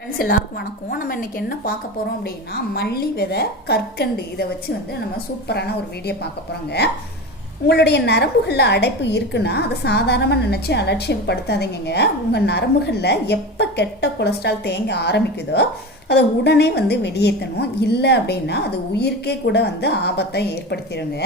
Friends எல்லாருக்கும் வணக்கம். நம்ம இன்னைக்கு என்ன பார்க்க போகிறோம் அப்படின்னா மல்லி விதை கற்கண்டு. இதை வச்சு வந்து நம்ம சூப்பரான ஒரு வீடியோ பார்க்க போகிறோங்க உங்களுடைய நரம்புகளில் அடைப்பு இருக்குன்னா அதை சாதாரணமாக நினச்சி அலட்சியப்படுத்தாதீங்க உங்கள் நரம்புகளில் எப்போ கெட்ட கொலஸ்ட்ரால் தேங்க ஆரம்பிக்குதோ அதை உடனே வந்து வெளியேற்றணும். இல்லை அப்படின்னா அது உயிருக்கே கூட வந்து ஆபத்தை ஏற்படுத்திடுங்க.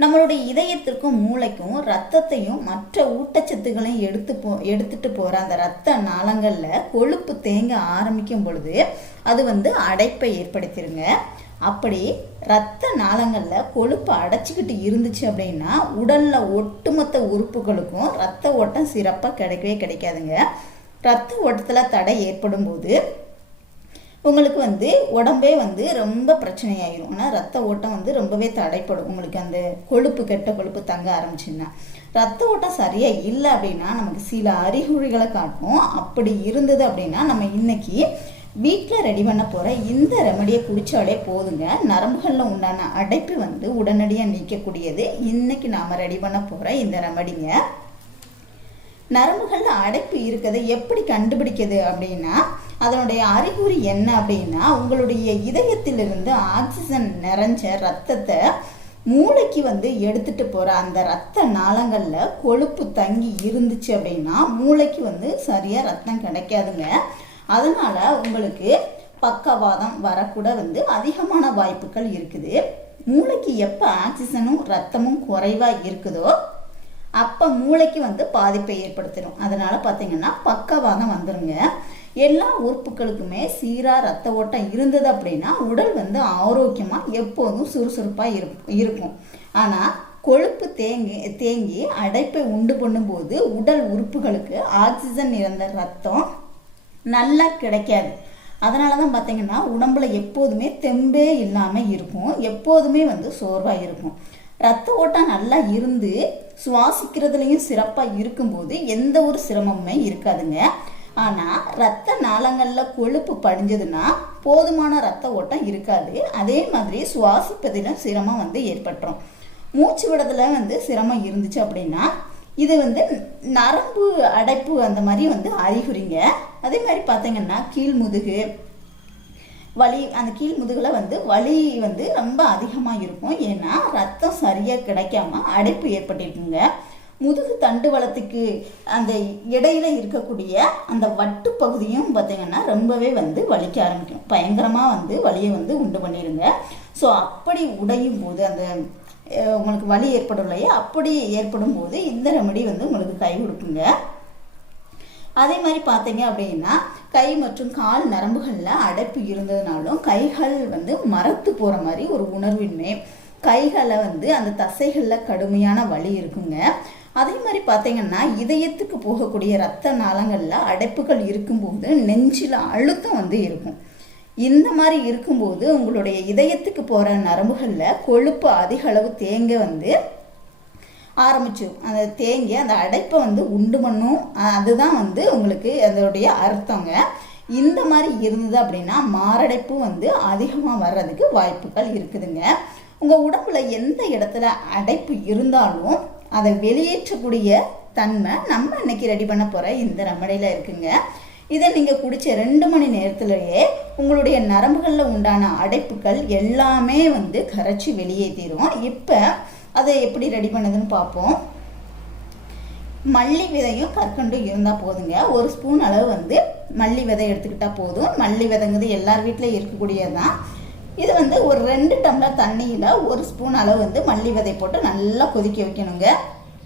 நம்மளுடைய இதயத்திற்கும் மூளைக்கும் ரத்தத்தையும் மற்ற ஊட்டச்சத்துக்களையும் எடுத்து போ எடுத்துட்டு போகிற அந்த ரத்த நாளங்களில் கொழுப்பு தேங்க ஆரம்பிக்கும் பொழுது அது வந்து அடைப்பை ஏற்படுத்திடுங்க அப்படி ரத்த நாளங்களில் கொழுப்பு அடைச்சிக்கிட்டு இருந்துச்சு அப்படின்னா உடலில் ஒட்டுமொத்த உறுப்புகளுக்கும் ரத்த ஓட்டம் சிறப்பாக கிடைக்கவே கிடைக்காதுங்க. ரத்த ஓட்டத்தில் தடை ஏற்படும் போது உங்களுக்கு வந்து உடம்பே வந்து ரொம்ப பிரச்சனையாயிரும். ஆனால் ரத்த ஓட்டம் வந்து ரொம்பவே தடைப்படும். உங்களுக்கு அந்த கொழுப்பு கெட்ட கொழுப்பு தங்க ஆரம்பிச்சுன்னா ரத்த ஓட்டம் சரியாக இல்லை அப்படின்னா நமக்கு சில அறிகுறிகளை காட்டும். அப்படி இருந்தது அப்படின்னா நம்ம இன்னைக்கு வீட்டில் ரெடி பண்ண போகிற இந்த ரெமடியை குடித்தாலே போதுங்க. நரம்புகளில் உண்டான அடைப்பு வந்து உடனடியாக நீக்கக்கூடியது. இன்னைக்கு நாம் ரெடி பண்ண போகிற இந்த ரெமடிங்க நரம்புகளில் அடைப்பு இருக்கிறதை எப்படி கண்டுபிடிக்கிறது அப்படின்னா அதனுடைய அறிகுறி என்ன அப்படின்னா உங்களுடைய இதயத்திலிருந்து ஆக்சிஜன் நிறைஞ்ச ரத்தத்தை மூளைக்கு வந்து எடுத்துட்டு போகிற அந்த ரத்த நாளங்களில் கொழுப்பு தங்கி இருந்துச்சு அப்படின்னா மூளைக்கு வந்து சரியாக ரத்தம் கிடைக்காதுங்க. அதனால் உங்களுக்கு பக்கவாதம் வரக்கூட வந்து அதிகமான வாய்ப்புகள் இருக்குது. மூளைக்கு எப்போ ஆக்சிஜனும் ரத்தமும் குறைவாக இருக்குதோ அப்போ மூளைக்கு வந்து பாதிப்பை ஏற்படுத்திடும். அதனால் பார்த்தீங்கன்னா பக்கவாதம் வந்துடுங்க எல்லா உறுப்புகளுக்குமே சீராக ரத்த ஓட்டம் இருந்தது அப்படின்னா உடல் வந்து ஆரோக்கியமாக எப்போதும் சுறுசுறுப்பாக இருப் இருக்கும். ஆனால் கொழுப்பு தேங்கி தேங்கி அடைப்பை உண்டு பண்ணும்போது உடல் உறுப்புகளுக்கு ஆக்சிஜன் நிறைந்த ரத்தம் நல்லா கிடைக்காது. அதனால தான் பார்த்தீங்கன்னா உடம்புல எப்போதுமே தெம்பே இல்லாமல் இருக்கும். எப்போதுமே வந்து சோர்வாக இருக்கும். ரத்த ஓட்டம் நல்லா இருந்து சுவாசிக்கிறதுலையும் சிறப்பாக இருக்கும்போது எந்த ஒரு சிரமமுமே இருக்காதுங்க. ஆனால் ரத்த நாளங்களில் கொழுப்பு படிஞ்சதுன்னா போதுமான ரத்த ஓட்டம் இருக்காது. அதே மாதிரி சுவாசிப்பதிலும் சிரமம் வந்து ஏற்பட்டுரும். மூச்சு விடுறதுல வந்து சிரமம் இருந்துச்சு அப்படின்னா இது வந்து நரம்பு அடைப்பு அந்த மாதிரி வந்து அறிகுறிங்க. அதே மாதிரி பார்த்தீங்கன்னா கீழ்முதுகு வலி அந்த கீழ் முதுகில் வந்து வலி வந்து ரொம்ப அதிகமாக இருக்கும். ஏன்னா ரத்தம் சரியாக கிடைக்காம அடைப்பு ஏற்பட்டிருக்குங்க. முதுகு தண்டு வளத்துக்கு அந்த இடையில இருக்கக்கூடிய அந்த வட்டு பகுதியும் பார்த்தீங்கன்னா ரொம்பவே வந்து வலிக்க ஆரம்பிக்கும். பயங்கரமாக வந்து வலியை வந்து உண்டு பண்ணிடுங்க ஸோ அப்படி உடையும் போது அந்த உங்களுக்கு வலி ஏற்படும் இல்லையா? அப்படி ஏற்படும் போது இந்த ரெமடி வந்து உங்களுக்கு கை கொடுக்குங்க. அதே மாதிரி பார்த்தீங்க அப்படின்னா கை மற்றும் கால் நரம்புகளில் அடைப்பு இருந்ததுனாலும் கைகள் வந்து மரத்து போகிற மாதிரி ஒரு உணர்வின்மை. கைகளை வந்து அந்த தசைகளில் கடுமையான வலி இருக்குங்க. அதே மாதிரி பார்த்தீங்கன்னா இதயத்துக்கு போகக்கூடிய ரத்த நாளங்களில் அடைப்புகள் இருக்கும்போது நெஞ்சில் அழுத்தம் வந்து இருக்கும். இந்த மாதிரி இருக்கும்போது உங்களுடைய இதயத்துக்கு போகிற நரம்புகளில் கொழுப்பு அதிக அளவு தேங்க வந்து ஆரம்பிச்சிடும் அந்த தேங்கி அந்த அடைப்பை வந்து உண்டு பண்ணும். அதுதான் வந்து உங்களுக்கு அதோடைய அர்த்தங்க. இந்த மாதிரி இருந்தது அப்படின்னா மாரடைப்பு வந்து அதிகமாக வர்றதுக்கு வாய்ப்புகள் இருக்குதுங்க. உங்கள் உடம்புல எந்த இடத்துல அடைப்பு இருந்தாலும் அதை வெளியேற்றக்கூடிய தன்மை நம்ம இன்னைக்கு ரெடி பண்ண போகிற இந்த ரெமடியில் இருக்குங்க. இதை நீங்கள் குடித்த ரெண்டு மணி நேரத்திலேயே உங்களுடைய நரம்புகளில் உண்டான அடைப்புகள் எல்லாமே வந்து கரைச்சி வெளியேற்றிடும் இப்போ அதை எப்படி ரெடி பண்ணுதுன்னு பார்ப்போம். மல்லி விதையும் கற்கண்டும் இருந்தால் போதுங்க. ஒரு ஸ்பூன் அளவு வந்து மல்லி விதை எடுத்துக்கிட்டால் போதும். மல்லி விதைங்கிறது எல்லார் வீட்டிலையும் இருக்கக்கூடியது தான் இது வந்து ஒரு ரெண்டு டம்ளர் தண்ணியில் ஒரு ஸ்பூன் அளவு வந்து மல்லி விதை போட்டு நல்லா கொதிக்க வைக்கணுங்க.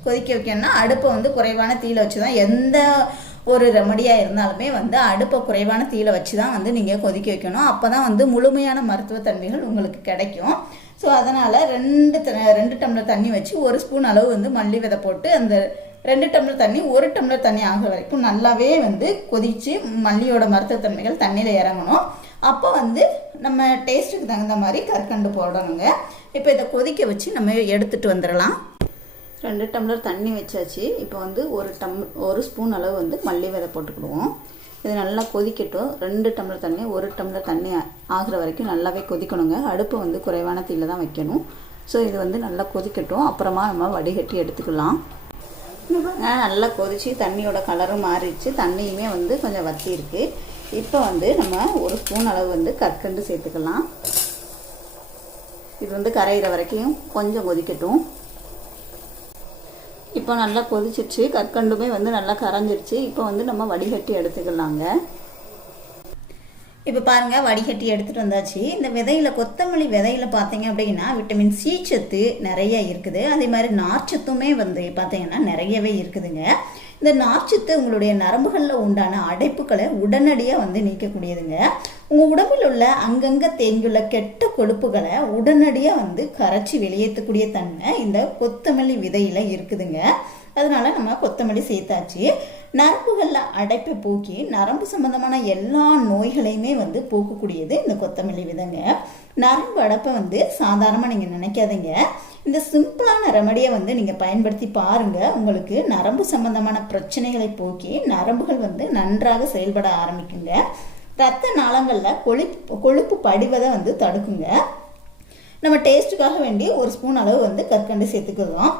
கொதிக்க வைக்கணும்னா அடுப்பை வந்து குறைவான தீயில வச்சு தான் எந்த ஒரு ரெமடியாக இருந்தாலுமே வந்து அடுப்பை குறைவான தீயில வச்சு தான் வந்து நீங்கள் கொதிக்க வைக்கணும். அப்போ தான் வந்து முழுமையான மருத்துவத்தன்மைகள் உங்களுக்கு கிடைக்கும். ஸோ அதனால் ரெண்டு த- ரெண்டு டம்ளர் தண்ணி வச்சு ஒரு ஸ்பூன் அளவு வந்து மல்லி விதை போட்டு அந்த ரெண்டு டம்ளர் தண்ணி ஒரு டம்ளர் தண்ணி ஆகிற வரைக்கும் நல்லாவே வந்து கொதித்து மல்லியோட மருத்துவத்தன்மைகள் தண்ணியில் இறங்கணும். அப்போ வந்து நம்ம டேஸ்ட்டுக்கு தகுந்த மாதிரி கற்கண்டு போடணுங்க. இப்போ இதை கொதிக்க வச்சு நம்ம எடுத்துகிட்டு வந்துடலாம். ரெண்டு டம்ளர் தண்ணி வச்சாச்சு. இப்போ வந்து ஒரு டம் ஒரு ஸ்பூன் அளவு வந்து மல்லி விதை போட்டுக்கிடுவோம். இது நல்லா கொதிக்கட்டும். ரெண்டு டம்ளர் தண்ணி ஒரு டம்ளர் தண்ணி ஆகுற வரைக்கும் நல்லாவே கொதிக்கணுங்க. அடுப்பு வந்து குறைவான தீயில் தான் வைக்கணும். ஸோ இது வந்து நல்லா கொதிக்கட்டும். அப்புறமா நம்ம வடிகட்டி எடுத்துக்கலாம். நல்லா கொதித்து தண்ணியோட கலரும் மாறிடுச்சு. தண்ணியுமே வந்து கொஞ்சம் வத்தி இருக்குது இப்போ வந்து நம்ம ஒரு ஸ்பூன் அளவு வந்து கற்கண்டு சேர்த்துக்கலாம். இது வந்து கரையிற வரைக்கும் கொஞ்சம் கொதிக்கட்டும். இப்போ நல்லா கொதிச்சிருச்சு. கற்கண்டுமே வந்து நல்லா கரைஞ்சிருச்சு. இப்போ வந்து நம்ம வடிகட்டி எடுத்துக்கலாங்க. இப்போ பாருங்கள் வடிகட்டி எடுத்துகிட்டு வந்தாச்சு. இந்த விதையில் கொத்தமல்லி விதையில் பார்த்தீங்க அப்படின்னா விட்டமின் சி சத்து நிறைய இருக்குது. அதே மாதிரி நார்ச்சத்துமே வந்து பார்த்தீங்கன்னா நிறையவே இருக்குதுங்க. இந்த நார்ச்சத்து உங்களுடைய நரம்புகளில் உண்டான அடைப்புகளை உடனடியாக வந்து நீக்கக்கூடியதுங்க. உங்கள் உடம்பில் உள்ள அங்கங்கே தேங்கியுள்ள கெட்ட கொழுப்புகளை உடனடியாக வந்து கரைச்சி வெளியேற்றக்கூடிய தன்மை இந்த கொத்தமல்லி விதையில் இருக்குதுங்க. அதனால் நம்ம கொத்தமல்லி சேர்த்தாச்சு. நரம்புகளில் அடைப்பை போக்கி நரம்பு சம்பந்தமான எல்லா நோய்களையுமே வந்து போக்கக்கூடியது இந்த கொத்தமல்லி விதைங்க. நரம்பு அடைப்பை வந்து சாதாரணமாக நீங்கள் நினைக்காதீங்க. இந்த சிம்பிளான ரெமடியை வந்து நீங்கள் பயன்படுத்தி பாருங்கள் உங்களுக்கு நரம்பு சம்பந்தமான பிரச்சனைகளை போக்கி நரம்புகள் வந்து நன்றாக செயல்பட ஆரம்பிக்குங்க. ரத்த நாளங்களில் கொழுப்பு கொழுப்பு படிவதை வந்து தடுக்குங்க. நம்ம டேஸ்ட்டுக்காக வேண்டி ஒரு ஸ்பூன் அளவு வந்து கற்கண்டு சேர்த்துக்கிறோம்.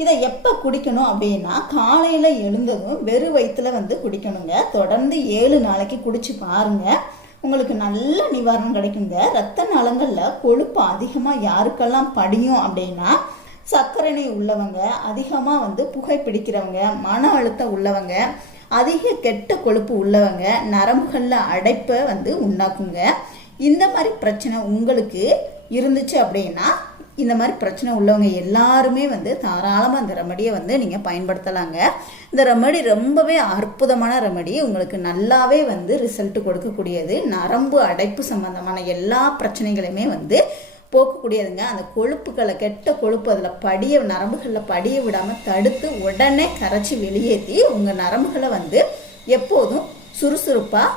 இதை எப்போ குடிக்கணும் அப்படின்னா காலையில் எழுந்ததும் வெறும் வயிற்றில் வந்து குடிக்கணுங்க. தொடர்ந்து ஏழு நாளைக்கு குடிச்சு பாருங்கள் உங்களுக்கு நல்ல நிவாரணம் கிடைக்குங்க. ரத்த நலங்களில் கொழுப்பு அதிகமாக யாருக்கெல்லாம் படியும் அப்படின்னா சர்க்கரை நோய் உள்ளவங்க அதிகமாக வந்து புகைப்பிடிக்கிறவங்க மன அழுத்தம் உள்ளவங்க அதிக கெட்ட கொழுப்பு உள்ளவங்க நரம்புகளில் அடைப்பை வந்து உண்டாக்குங்க. இந்த மாதிரி பிரச்சனை உங்களுக்கு இருந்துச்சு அப்படின்னா இந்த மாதிரி பிரச்சனை உள்ளவங்க எல்லாருமே வந்து தாராளமாக அந்த ரெமடியை வந்து நீங்கள் பயன்படுத்தலாங்க. இந்த ரெமடி ரொம்பவே அற்புதமான ரெமடி. உங்களுக்கு நல்லாவே வந்து ரிசல்ட் கொடுக்கக்கூடியது. நரம்பு அடைப்பு சம்பந்தமான எல்லா பிரச்சனைகளையுமே வந்து போக்கக்கூடியதுங்க. அந்த கொழுப்புகளை கெட்ட கொழுப்பு அதில் படிய நரம்புகளில் படிய விடாமல் தடுத்து உடனே கரைச்சி வெளியேற்றி உங்கள் நரம்புகளை வந்து எப்போதும் சுறுசுறுப்பாக